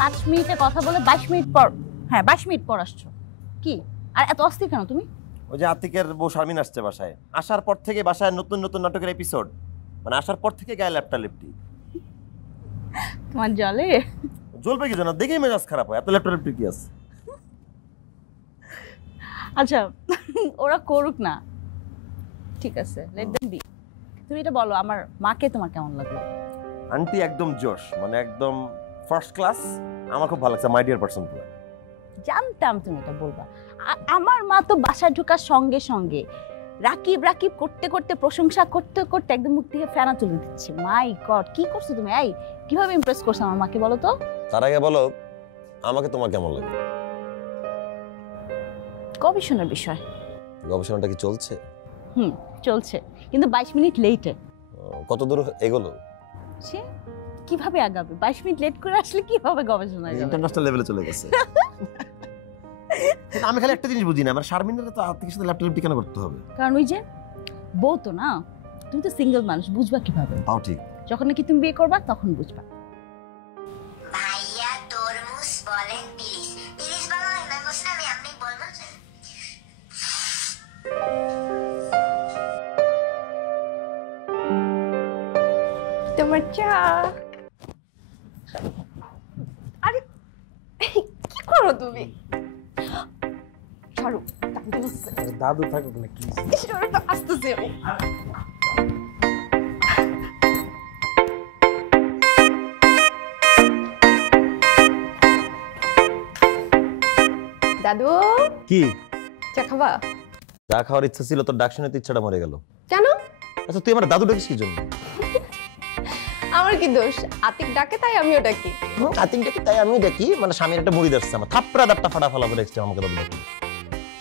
5 মিনিটে কথা বলে 22 মিনিট পর, হ্যাঁ 22 মিনিট পর আসছো কি? আর এত অস্থির কেন তুমি? ওই যে আতিকের বউ শারমিন আসছে বাসায়, আসার পর থেকে বাসায় নতুন নতুন নাটকের এপিসোড, মানে আসার পর থেকে গায়ে ল্যাপটা লেপটি। তোমার জলে জ্বলবে কি জানো, দেখেই মেজাজ খারাপ হয়, এত ল্যাপটা লেপটি কি আছে? আচ্ছা ওরা করুক না, ঠিক আছে, লেট দেম বি। তুমি এটা বলো, আমার মাকে তোমার কেমন লাগলো? আন্টি একদম জোশ, মানে একদম ফার্স্ট ক্লাস। আমার খুব ভালো লাগছে, মাই ডিয়ার পারসন পুরো। জানতাম তুমি এটা বলবা। আমার মা তো বাসায় ঢোকার সঙ্গে সঙ্গে রাকিব রাকিব করতে করতে, প্রশংসা করতে করতে একদম মুখ থেকে ফেনা তুলে দিচ্ছে। মাই গড, কি করছো তুমি? এই কিভাবে ইমপ্রেস করছো আমার মাকে বলো তো? তার আগে বলো আমাকে তোমার কেমন লাগে? গবেষণার বিষয়। গবেষণাটা কি চলছে? চলছে, কিন্তু 22 মিনিট লেটে। কত দূর এগোলো? সে কিভাবে আগাবে? 22 মিনিট লেট করে আসলে কিভাবে গবেষণা আগাবে? ইন্টারন্যাশনাল লেভেলে চলে গেছে। আমি খালি একটা জিনিস বুঝি না, আমার শারমিনের তো আতিকের সাথে ল্যাপটপ কেন করতে হবে? কারণ ওই যে বউ তো না, তুমি তো সিঙ্গেল মানুষ, বুঝবা কিভাবে? তাও ঠিক। যখন নাকি তুমি বিয়ে করবা তখন বুঝবা। ভাইয়া তরমুজ বলেন প্লিজ, প্লিজ বলো না, বসে আমি আপনি বলবো। তোমার চা। আরে কি করো তুমি? ছাড়ো, দাদু থাকুক না কি? আসতেছে। দাদু কি চা খাবা? যা খাওয়ার ইচ্ছা ছিল তোর ডাক শুনে তো ইচ্ছাটা মরে গেল। কেন? আচ্ছা তুই আমার দাদু ডাকিস কি জন্য? আমার কি দোষ? আতিক ডাকে তাই আমিও ডাকি। আতিক ডাকি তাই আমিও ডাকি, মানে স্বামীর একটা মুড়ি ধরছে আমার, থাপড়া দাপটা ফাটা ফালা করে এসছে আমাকে দাদু ডাকি।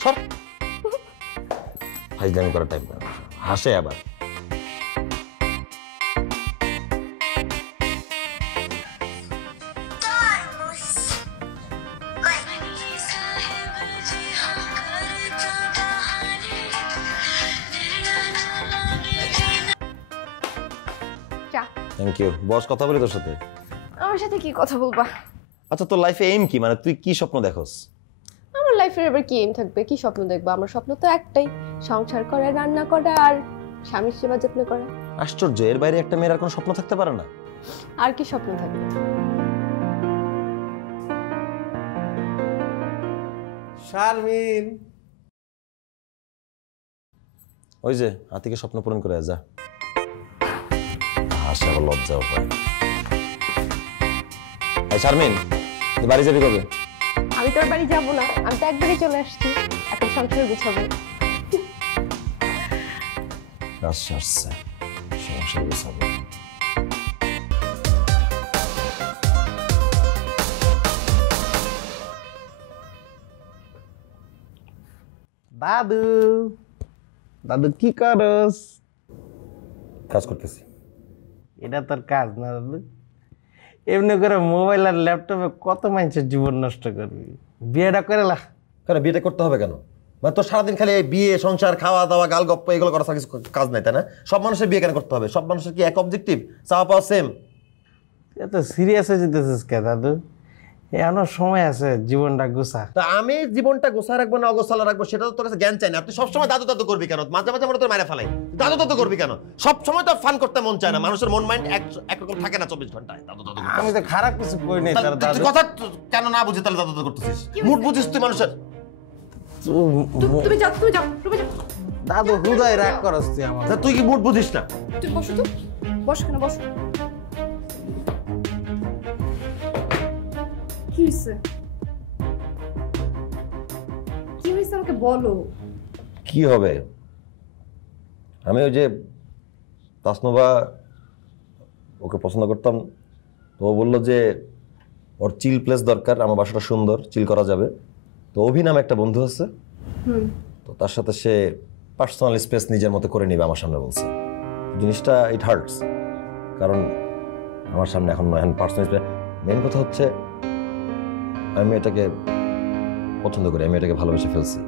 সর, ফাইজলামি করার টাইম না, হাসে আবার। চা। Thank you boss. কথা বলি তোর সাথে। আমার সাথে কি কথা বলবা? আচ্ছা তোর লাইফে এইম কি, মানে তুই কি স্বপ্ন দেখোস? আমার লাইফের এবার কি এম থাকবে? কি স্বপ্ন দেখবো? আমার স্বপ্ন তো একটাই, সংসার করা, রান্না করা আর স্বামীর সেবা যত্ন করা। আশ্চর্য, এর বাইরে একটা মেয়ের আর কোনো স্বপ্ন থাকতে পারে না? আর কি স্বপ্ন থাকবে? শারমিন, ওই যে আতিকে স্বপ্ন পূরণ করে যা। হাসে আবার লজ্জাও পায়। এই শারমিন, তুই বাড়ি যাবি কবে? আমি তোর বাড়ি যাবো না, আমি তো একবারই চলে আসছি, এখন সংসার গুছাবো। কাজ সারছে, সংসার গোছাবে। দাদু দাদু কি করস? কাজ করতেছি। এটা তোর কাজ না দাদু? এমনি করে মোবাইল আর ল্যাপটপে কত মানুষের জীবন নষ্ট করবি? বিয়েটা করে লা। কেন বিয়েটা করতে হবে কেন? মানে তোর সারাদিন খালি এই বিয়ে, সংসার, খাওয়া দাওয়া, গাল গপ্প এগুলো করা ছাড়া কিছু কাজ নাই, তাই না? সব মানুষের বিয়ে কেন করতে হবে? সব মানুষের কি এক অবজেক্টিভ, চাওয়া পাওয়া সেম? এত সিরিয়াস হয়ে যেতেছিস কে দাদু? এখনো সময় আছে, জীবনটা গুছা। তা আমি জীবনটা গোছা রাখবো না অগোছালো রাখবো সেটা তো তোর কাছে জ্ঞান চাই না। তুই সবসময় দাদু দাদু করবি কেন? মাঝে মাঝে মনে তোর মায়েরা ফেলাই, দাদু দাদু করবি কেন? সবসময় তো ফান করতে মন চায় না, মানুষের মন মাইন্ড একরকম থাকে না 24 ঘন্টায়। দাদু দাদু আমি তো খারাপ কিছু কই নাই তার দাদু। তুই কথা কেন না বুঝি তাহলে দাদু দাদু করতেছিস? মুড বুঝিস তুই মানুষের? তুমি যাও, তুমি যাও, তুমি যাও। দাদু হৃদয় রাগ করস তুই আমার। তা তুই কি মুড বুঝিস না? তুমি বসো তো, বসো কেন, বসো। কি হয়েছে? কি হয়েছে আমাকে বলো। কি হবে? আমি ওই যে তাসনুবা ওকে পছন্দ করতাম, তো ও বললো যে ওর চিল প্লেস দরকার, আমার বাসাটা সুন্দর, চিল করা যাবে। তো অভি নামে একটা বন্ধু আছে, তো তার সাথে সে পার্সোনাল স্পেস নিজের মতো করে নিবে আমার সামনে বলছে। জিনিসটা ইট হার্টস, কারণ আমার সামনে এখন পার্সোনাল স্পেস। মেন কথা হচ্ছে আমি এটাকে পছন্দ করি, আমি এটাকে ভালোবেসে ফেলছি।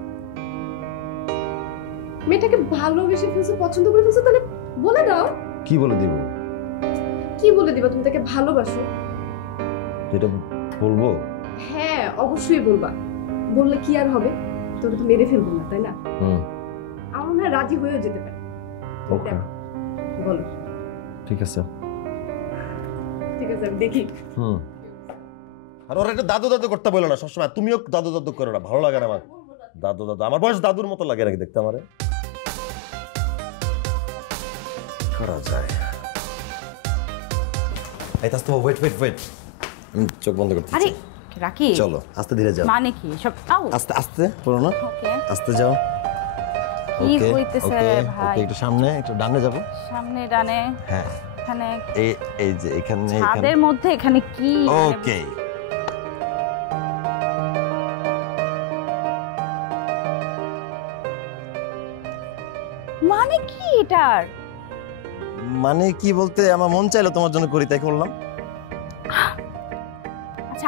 মেয়েটাকে ভালোবেসে ফেলছো, পছন্দ করে ফেলছো, তাহলে বলে দাও। কি বলে দিব? কি বলে দিবা? তুমি তাকে ভালোবাসো। যেটা বলবো? হ্যাঁ অবশ্যই বলবা, বললে কি আর হবে, তোকে তো মেরে ফেলবো না তাই না? আমার মনে হয় রাজি হয়েও যেতে পারে। ওকে বলো। ঠিক আছে। ঠিক আছে আমি দেখি। আর ওরা এটা দাদু দাদু করতে বলো না সবসময়, তুমিও দাদু দাদু করো না, ভালো লাগে না আমার। দাদু দাদু আমার বয়স দাদুর মতো লাগে নাকি দেখতে আমারে? করা যায়। এই তাসনুভা ওয়েট ওয়েট ওয়েট, আমি চোখ বন্ধ করতে আরে রাকি, চলো আস্তে ধীরে যাও। মানে কি সব? আও আস্তে আস্তে পড়ো না, ওকে। আস্তে যাও। কি হইতেছে ভাই? একটু সামনে, একটু ডানে যাবো। সামনে ডানে, হ্যাঁ এখানে এই যে এখানে ছাদের মধ্যে এখানে কি? ওকে। মানে কি এটার? মানে কি বলতে, আমার মন চাইলো তোমার জন্য করি তাই করলাম। আচ্ছা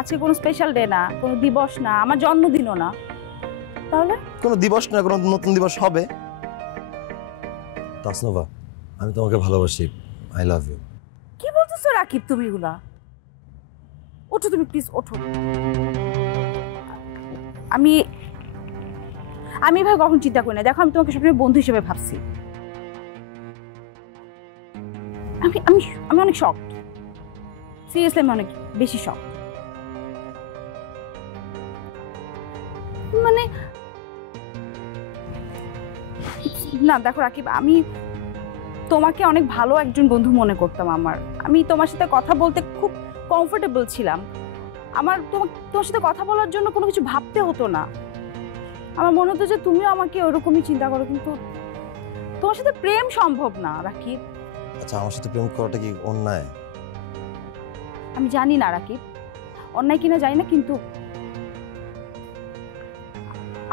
আজকে কোনো স্পেশাল ডে না, কোনো দিবস না, আমার জন্মদিনও না, তাহলে? কোনো দিবস না, কোনো নতুন দিবস হবে। তাসনুভা আমি তোমাকে ভালোবাসি, আই লাভ ইউ। কি বলতেছো রাকিব তুমি এগুলা? ওঠো তুমি প্লিজ, ওঠো। আমি ভাই কখন চিন্তা করি না, দেখো আমি তোমাকে সবসময় বন্ধু হিসেবে ভাবছি। আমি অনেক শক, সিরিয়াসলি আমি অনেক বেশি শক। মানে না দেখো রাকিব, আমি তোমাকে অনেক ভালো একজন বন্ধু মনে করতাম। আমি তোমার সাথে কথা বলতে খুব কমফোর্টেবল ছিলাম। আমার তোমার সাথে কথা বলার জন্য কোনো কিছু ভাবতে হতো না। আমার মনে হতো যে তুমিও আমাকে ওরকমই চিন্তা করো, কিন্তু তোমার সাথে প্রেম সম্ভব না রাকিব। আচ্ছা আমার সাথে প্রেম করাটা কি অন্যায়? আমি জানি না রাকিব, অন্যায় কিনা জানি না, কিন্তু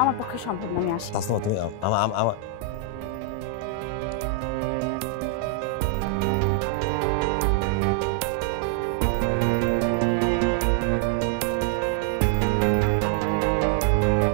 আমার পক্ষে সম্ভব না। আমি আসি। তাসনুভা তুমি